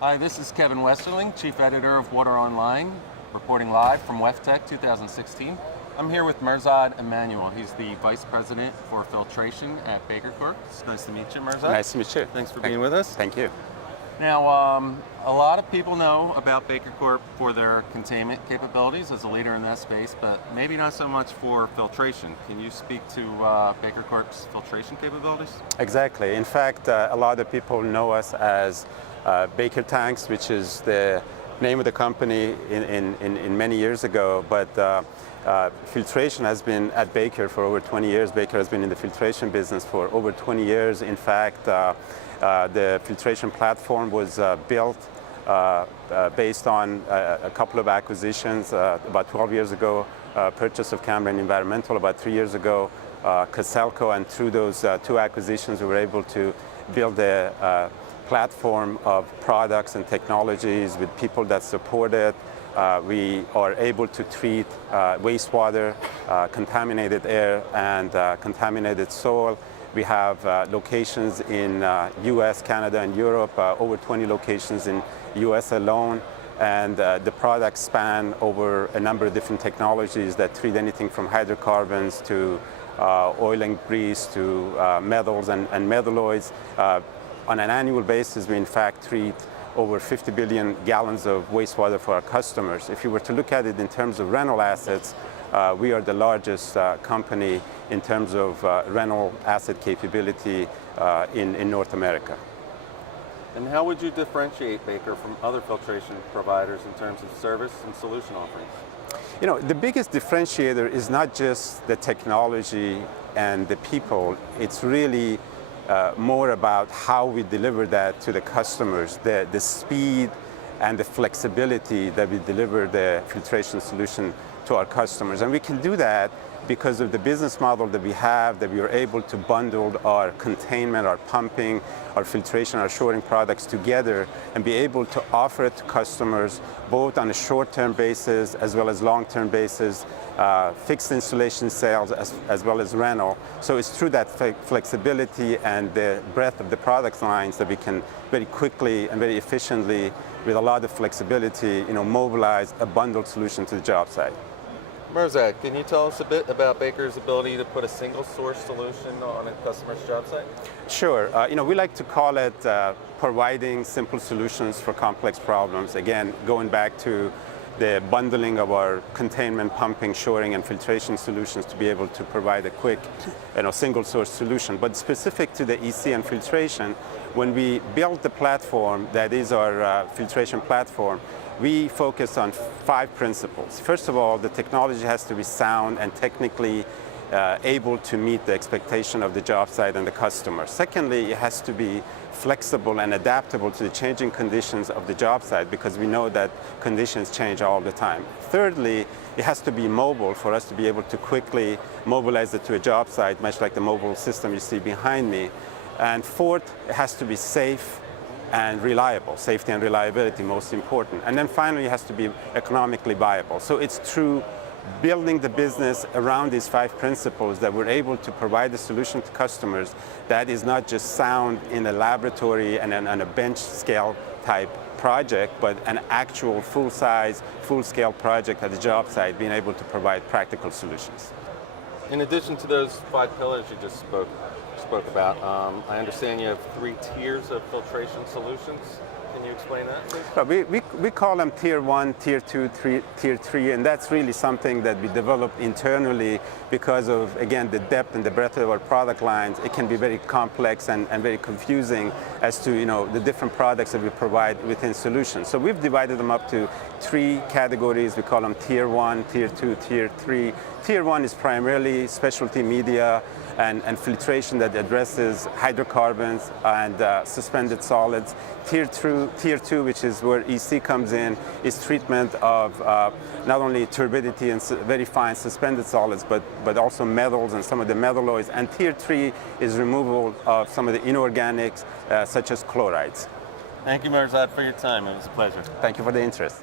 Hi, this is Kevin Westerling, Chief Editor of Water Online, reporting live from WEFTEC 2016. I'm here with Mehrzad Emanuel. He's the Vice President for Filtration at BakerCorp. It's nice to meet you, Mehrzad. Nice to meet you. Thanks for being with us. Thank you. Now, a lot of people know about BakerCorp for their containment capabilities as a leader in that space, but maybe not so much for filtration. Can you speak to BakerCorp's filtration capabilities? Exactly. In fact, a lot of people know us as Baker Tanks, which is the name of the company in many years ago, but filtration has been at Baker for over 20 years. Baker has been in the filtration business for over 20 years. In fact, the filtration platform was built based on a couple of acquisitions. About 12 years ago, purchase of Cameron Environmental, about 3 years ago, Caselco, and through those two acquisitions, we were able to build a platform of products and technologies with people that support it. We are able to treat wastewater, contaminated air, and contaminated soil. We have locations in US, Canada, and Europe, over 20 locations in US alone. And the products span over a number of different technologies that treat anything from hydrocarbons to oil and grease to metals and metalloids. On an annual basis, we in fact treat over 50 billion gallons of wastewater for our customers. If you were to look at it in terms of rental assets, we are the largest company in terms of rental asset capability in North America. And how would you differentiate Baker from other filtration providers in terms of service and solution offerings? You know, the biggest differentiator is not just the technology and the people. It's really more about how we deliver that to the customers, the speed and the flexibility that we deliver the filtration solution to our customers. And we can do that because of the business model that we have, that we are able to bundle our containment, our pumping, our filtration, our shoring products together and be able to offer it to customers both on a short-term basis as well as long-term basis, fixed installation sales as well as rental. So it's through that flexibility and the breadth of the product lines that we can very quickly and very efficiently, with a lot of flexibility, mobilize a bundled solution to the job site. Mehrzad, can you tell us a bit about Baker's ability to put a single source solution on a customer's job site? Sure. We like to call it providing simple solutions for complex problems. Again, going back to the bundling of our containment, pumping, shoring, and filtration solutions to be able to provide a quick, single source solution. But specific to the EC and filtration, when we built the platform that is our filtration platform, we focus on 5 principles. First of all, the technology has to be sound and technically able to meet the expectation of the job site and the customer. Secondly, it has to be flexible and adaptable to the changing conditions of the job site, because we know that conditions change all the time. Thirdly, it has to be mobile for us to be able to quickly mobilize it to a job site, much like the mobile system you see behind me. And fourth, it has to be safe and reliable. Safety and reliability, most important. And then finally, it has to be economically viable. So it's through building the business around these 5 principles that we're able to provide a solution to customers that is not just sound in a laboratory and on a bench scale type project, but an actual full-size, full-scale project at the job site, being able to provide practical solutions. In addition to those 5 pillars you just spoke about, I understand you have 3 tiers of filtration solutions. Can you explain that, please? We call them Tier 1, Tier 2, Tier 3, and that's really something that we developed internally because of, again, the depth and the breadth of our product lines. It can be very complex and very confusing as to the different products that we provide within solutions. So we've divided them up to 3 categories. We call them Tier 1, Tier 2, Tier 3. Tier 1 is primarily specialty media and filtration that addresses hydrocarbons and suspended solids. Tier 2, which is where EC comes in, is treatment of not only turbidity and very fine suspended solids, but also metals and some of the metalloids. And Tier 3 is removal of some of the inorganics, such as chlorides. Thank you, Mehrzad, for your time. It was a pleasure. Thank you for the interest.